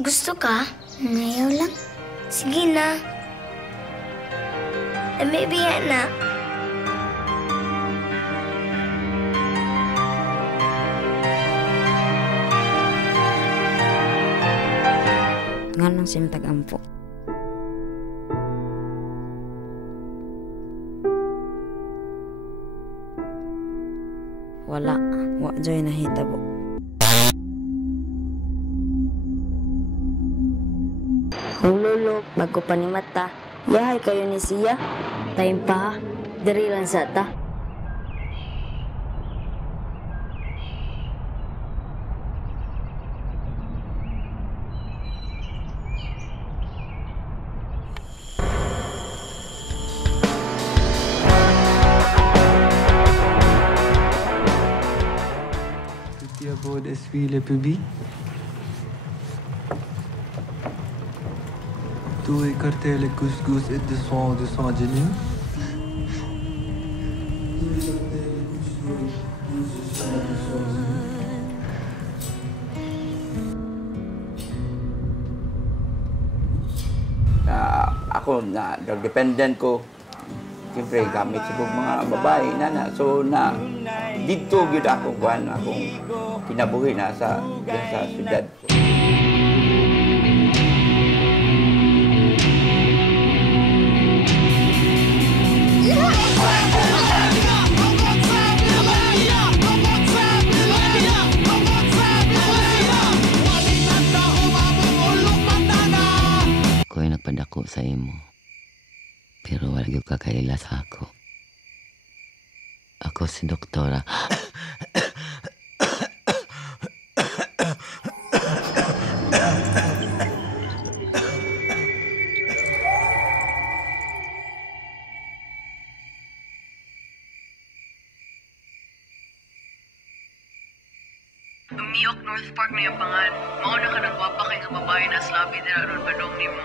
Gusto ka? Ngayaw lang. Sige na. Maybe na. Nga nang simtag-ampo. Wala. Wa joy nahitabo. Hulolo, bago pa ni mata. Yahay kayo ni siya. Time pa, diri lang sa ta. À bord essuie le pubis. Tout écarter les couscous et descend genou. Ako na dependent ko. Siyempre, gamit sa mga babae na. So, dito yun akong kinabuhi na sa syudad. Ako'y nagpadako sa imo. Pero wala yung kakaila sa ako. Ako si doktora. New York North Park na yung pangan. Mauna ka ng gwapa kay nga babae na slabi din aron padong ni mo.